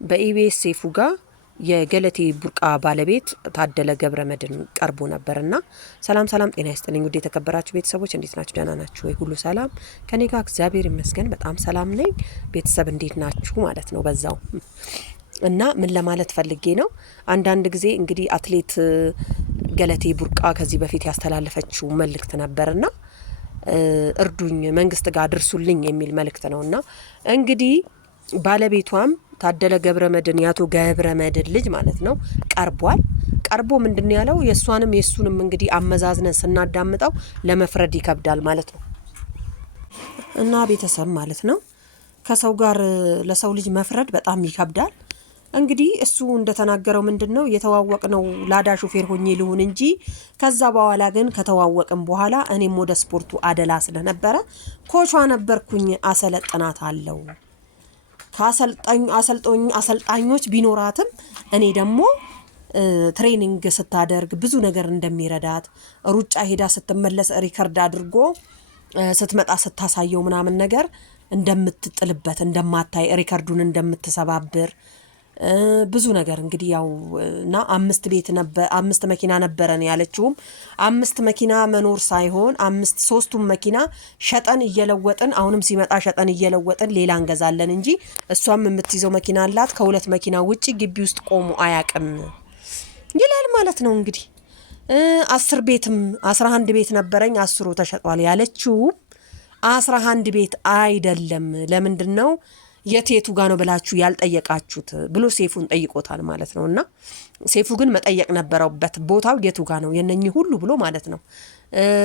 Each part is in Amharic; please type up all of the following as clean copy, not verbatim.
በኢቢኤስ ሴፉ ጋር የገለቴ ቡርቃ ባለቤት ታደለ ገብረመድን ቀርቦ ነበርና ሰላም ጤና ይስጥልኝ ውድ የተከበራችሁ ቤተሰቦች እንዴት ናችሁ? ደህና ናችሁ ወይ? ሁሉ ሰላም ከኔ ጋር እግዚአብሔር ይመስገን በጣም ሰላም ነኝ። ቤተሰብ እንዴት ናችሁ ማለት ነው በዛው እና ምን ለማለት ፈልጌ ነው አንዳንድ ጊዜ እንግዲህ አትሌት ገለቴ ቡርቃ ከዚህ በፊት ያስተላለፈችው መልእክት ነበርና እርዱኝ መንግስት ጋር አድርሱልኝ የሚል መልእክት ነውና እንግዲህ ባለቤቷም ታደለ ገብረመድን ያቶ ገብረመድን ልጅ ማለት ነው ቀርቦ ምንድነው ያለው የሷንም የሱንም እንግዲህ አመዛዝነን ስናዳምጠው ለመፍረድ ይከብዳል ማለት ነው። እና ቤተሰብ ማለት ነው ከሰው ጋር ለሰው ልጅ መፍረድ በጣም ይከብዳል። እንግዲህ እሱ እንደተናገረው ምንድነው የተዋወቅነው ላዳ ሹፌር ሆኜ ልሁን እንጂ ከዛ በኋላ ግን ከተዋወቅን በኋላ እኔም ወደ ስፖርቱ አደላ ስለነበረ ኮቿ ነበርኩኝ አሰለጥናታለሁ። አሰልጣኞች ቢኖራትም እኔ ደግሞ ትሬኒንግ ስታደርግ ብዙ ነገር እንደሚረዳት ሩጫ ሄዳ ስትመለስ ሪከርድ አድርጎ ስትመጣ ስታሳየው ምናምን ነገር እንደምትጥልበት እንደማታይ ሪከርዱን እንደምትሰባብር ብዙ ነገር እንግዲህ ያው እና አምስት መኪና ነበረን ያለችውም አምስት መኪና መኖር ሳይሆን ሶስቱም መኪና ሸጠን እየለወጥን አሁንም ሲመጣ ሸጠን እየለወጥን ሌላ እንገዛለን እንጂ እሷም የምትይዘው መኪና አላት ከሁለት መኪና ውጪ ግቢ ውስጥ ቆሙ አያቅም ይላል ማለት ነው። እንግዲህ 11 ቤት ነበረኝ 10 ተሸጧል ያለችው 11 ቤት አይደለም ለምንድነው የቴቱ ጋር ነው ብላችሁ ያልጠየቃችሁት ብሎ ሴፉን ጠይቆታል ማለት ነውና ሴፉ ግን መጠየቅ ነበረበት ቦታው የቱ ጋር ነው የነኚህ ሁሉ ብሎ ማለት ነው።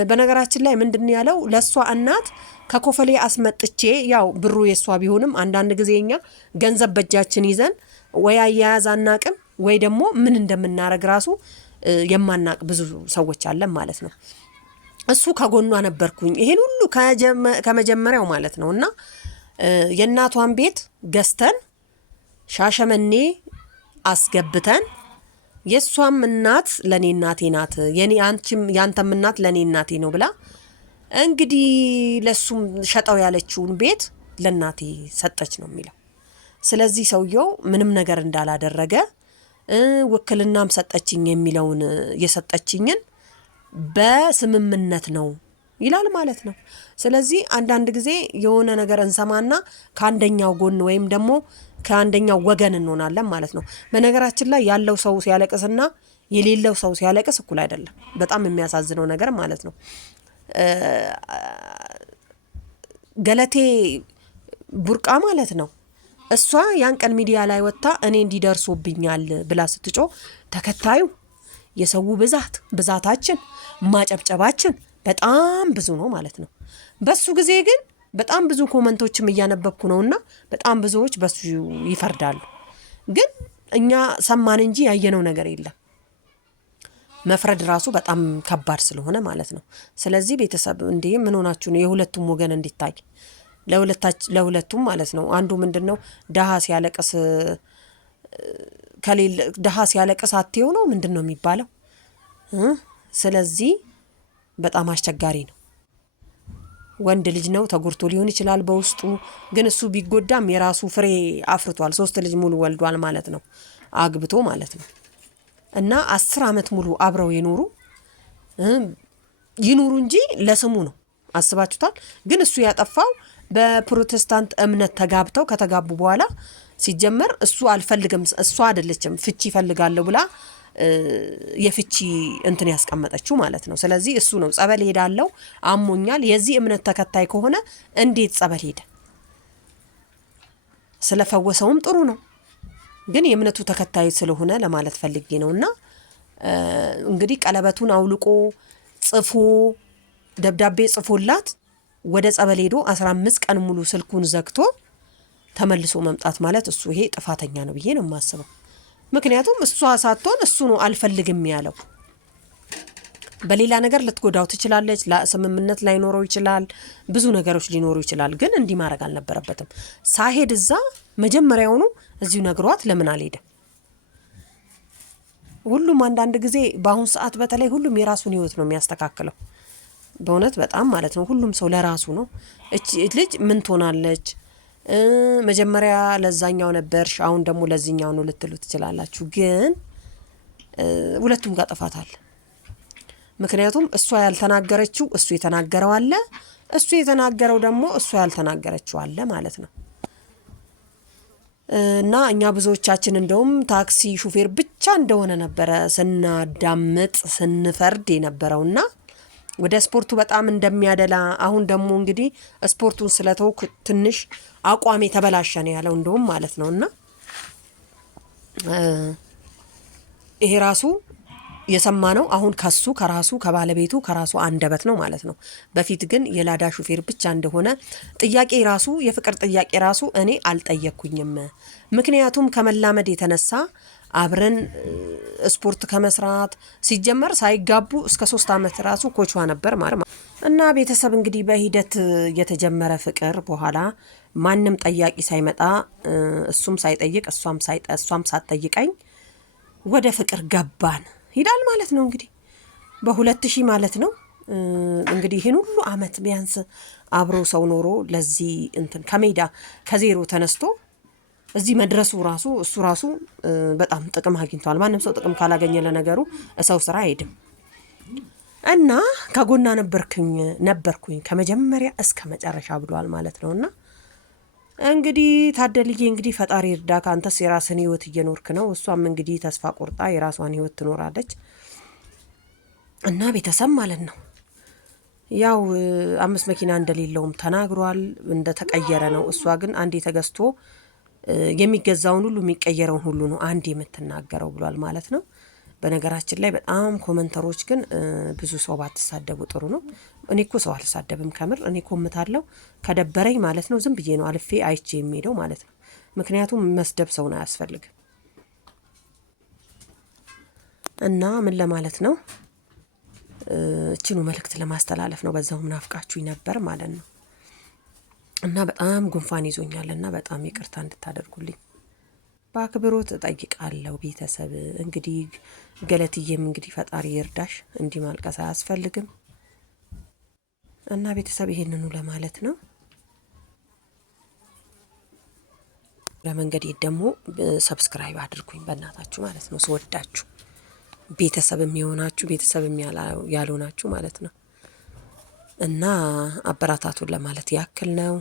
በነገራችን ላይ ምንድነው ያለው ለሷ እናት ከኮፈሌ አስመጥቼ ያው ብሩ የሷ ቢሆንም አንዳንድ ጊዜኛ ገንዘብ በእጃችን ይዘን ወይ አያያዝ አናቅም ወይ ደግሞ ምን እንደምናረግ ራሱ የማናቅ ብዙ ሰዎች አለን ማለት ነው። እሱ ከጎኗ ነበርኩኝ ይሄን ሁሉ ከመጀመሪያው ማለት ነውና የእናቷን ቤት ገዝተን ሻሸመኔ አስገብተን የሷም እናት ለኔ እናቴ ናት ያንተም እናት ለኔ እናቴ ነው ብላ እንግዲህ ለሱም ሸጠው ያለችውን ቤት ለናቴ ሰጠች ነው የሚለው። ስለዚህ ሰውየው ምንም ነገር እንዳላደረገ ውክልናም ሰጠችኝ የሚለውን የሰጠችኝን በስምምነት ነው ይላል ማለት ነው። ስለዚህ አንዳንድ ጊዜ የሆነ ነገር እንሰማና ከአንደኛው ጎን ወይም ደግሞ ከአንደኛው ወገን እንሆናለን ማለት ነው። በነገራችን ላይ ያለው ሰው ሲያለቅስና የሌለው ሰው ሲያለቅስ እኩል አይደለም። በጣም የሚያሳዝነው ነገር ማለት ነው። ገለቴ ቡርቃ ማለት ነው እሷ ያን ቀን ሚዲያ ላይ ወጣ እኔ እንዲደርሶብኛል ብላ ስትጮ ተከታዩ የሰው ብዛታችን ማጨብጨባችን በጣም ብዙ ነው ማለት ነው። በሱ ጊዜ ግን በጣም ብዙ ኮመንቶችም እያነበብኩ ነውና በጣም ብዙዎች በሱ ይፈርዳሉ። ግን እኛ ሰማን እንጂ ያየነው ነገር የለም። መፍረድ ራሱ በጣም ከባድ ስለሆነ ማለት ነው። ስለዚህ ቤተሰብ እንዴ ምን ሆናችሁ ነው የሁለቱም ወገን እንዲታይ ለሁለቱም ማለት ነው። አንዱ ምንድነው ደሃ ሲያለቅስ አትየው ነው ምንድነው የሚባለው? ስለዚህ በጣም አስቸጋሪ ነው። ወንድ ልጅ ነው ተጎርቶ ሊሆን ይችላል በውስጡ ግን እሱ ቢጎዳም የራሱ ፍሬ አፍርቷል 3 ልጅ ሙሉ ወልዷል ማለት ነው አግብቶ ማለት ነው። እና 10 አመት ሙሉ አብረው ይኑሩ እንጂ ለስሙ ነው አስባችሁታል። ግን እሱ ያጠፋው በፕሮቴስታንት እምነት ተጋብተው ከተጋቡ በኋላ ሲጀመር እሱ አልፈልግም እሷ አይደለችም ፍቺ ይፈልጋለሁ ብላ የፍቺ እንትን ያስቀመጠችው ማለት ነው። ስለዚህ እሱ ነው ጸበል ሄዳለው አሞኛል የዚህ እምነት ተከታይ ከሆነ እንዴት ጸበል ሄደ? ስለፈወሰውም ጥሩ ነው ግን የእምነቱ ተከታይ ስለሆነ ለማለት ፈልጌ ነውና እንግዲህ ቀለበቱን አውልቆ ጽፎ ደብዳቤ ጽፎላት ወደ ጸበል ሄዶ 15 ቀን ሙሉ ስልኩን ዘግቶ ተመልሶ መምጣት ማለት እሱ ይሄ ጥፋተኛ ነው ብዬ ነው የማስበው። ምክንያቱም እሷ ሳትሆን እሱ ነው አልፈልግም ያለው። በሌላ ነገር ልትጎዳው ትችላለች ለስምምነት ላይኖረው ይችላል ብዙ ነገሮች ሊኖሩ ይችላል ግን እንዲህ ማድረግ አልነበረበትም። ሳይሄድ እዛ መጀመሪያውኑ እዚሁ ነግሯት ለምን አልሄደ? ሁሉም አንዳንድ ጊዜ በአሁን ሰዓት በተለይ ሁሉም የራሱን ህይወት ነው የሚያስተካክለው በእውነት በጣም ማለት ነው። ሁሉም ሰው ለራሱ ነው። እቺ ልጅ ምን ትሆናለች መጀመሪያ ለዛኛው ነበርሽ አሁን ደግሞ ለዚህኛው ነው ልትሉ ትችላላችሁ። ግን ሁለቱም ጋር ጥፋት አለ። ምክንያቱም እሷ ያልተናገረችው እሱ የተናገረው አለ፣ እሱ የተናገረው ደግሞ እሷ ያልተናገረችው አለ ማለት ነው። እና እኛ ብዙዎቻችን እንደውም ታክሲ ሹፌር ብቻ እንደሆነ ነበረ ስናዳምጥ ስንፈርድ የነበረውና ወደ ስፖርቱ በጣም እንደሚያደላ አሁን ደግሞ እንግዲህ ስፖርቱን ስለተውኩ ትንሽ አቋሜ ተበላሸ ነው ያለው እንደውም ማለት ነውና ይሄ ራሱ የሰማነው አሁን ከሱ ከራሱ ከባለቤቱ ከራሱ አንደበት ነው ማለት ነው። በፊት ግን የላዳ ሹፌር ብቻ እንደሆነ ጥያቄ ራሱ የፍቅር ጥያቄ ራሱ እኔ አልጠየቅኩኝም። ምክንያቱም ከመላመድ የተነሳ አብረን ስፖርት ከመስራት ሲጀመር ሳይጋቡ እስከ 3 ዓመት ራሱ ኮቿ ነበር ማለት ነው። እና ቤተሰብ እንግዲህ በሂደት የተጀመረ ፍቅር በኋላ ማንም ጠያቂ ሳይመጣ እሱም ሳይጠይቅ እሷም ሳትጠይቀኝ ወደ ፍቅር ገባን ይላል ማለት ነው። እንግዲህ በ2000 ማለት ነው። እንግዲህ ይሄን ሁሉ አመት ቢያንስ አብሮ ሰው ኖሮ ለዚህ እንትን ከሜዳ ከዜሮ ተነስቶ እዚህ መድረሱ ራሱ እሱ ራሱ በጣም ጥቅም አግኝቷል። ማንም ሰው ጥቅም ካላገኘ ለነገሩ ሰው ስራ አይሄድም። እና ከጎና ነበርኩኝ ከመጀመሪያ እስከ መጨረሻ ብሏል ማለት ነውና እንግዲህ ታደልዬ እንግዲህ ፈጣሪ እርዳ። ካንተስ የራስን ህይወት እየኖርክ ነው። እሷም እንግዲህ ተስፋ ቆርጣ የራሷን ህይወት ትኖራለች። እና ቤተሰብ ማለት ነው ያው 5 መኪና እንደሌለውም ተናግሯል። እንደተቀየረ ነው። እሷ ግን አንዴ ተገዝቶ የሚገዛውን ሁሉ የሚቀየረውን ሁሉ ነው አንዴ የምትናገረው ብሏል ማለት ነው። በነገራችን ላይ በጣም ኮመንተሮች ግን ብዙ ሰው ባትሳደቡ ጥሩ ነው። እኔ እኮ ሰው አልሳደብም ከምር እኔ ኮምታለሁ ከደበረኝ ማለት ነው። ዝም ብዬ ነው አልፌ አይቼ የሚሄደው ማለት ነው። ምክንያቱም መስደብ ሰውን አያስፈልግም። እና ምን ለማለት ነው እችኑ መልእክት ለማስተላለፍ ነው። በዛውም ናፍቃችሁኝ ነበር ማለት ነው። እና በጣም ጉንፋን ይዞኛልና በጣም ይቅርታ እንድታደርጉልኝ በአክብሮት እጠይቃለሁ። ቤተሰብ እንግዲህ ገለትዬም እንግዲህ ፈጣሪ ይርዳሽ፣ እንዲህ ማልቀስ አያስፈልግም። እና ቤተሰብ ይሄንኑ ለማለት ነው። ለመንገድ ደግሞ ሰብስክራይብ አድርጉኝ በእናታችሁ ማለት ነው። ስወዳችሁ ቤተሰብ የሚሆናችሁ ቤተሰብ ያልሆናችሁ ማለት ነው። እና አበራታቱን ለማለት ያክል ነው።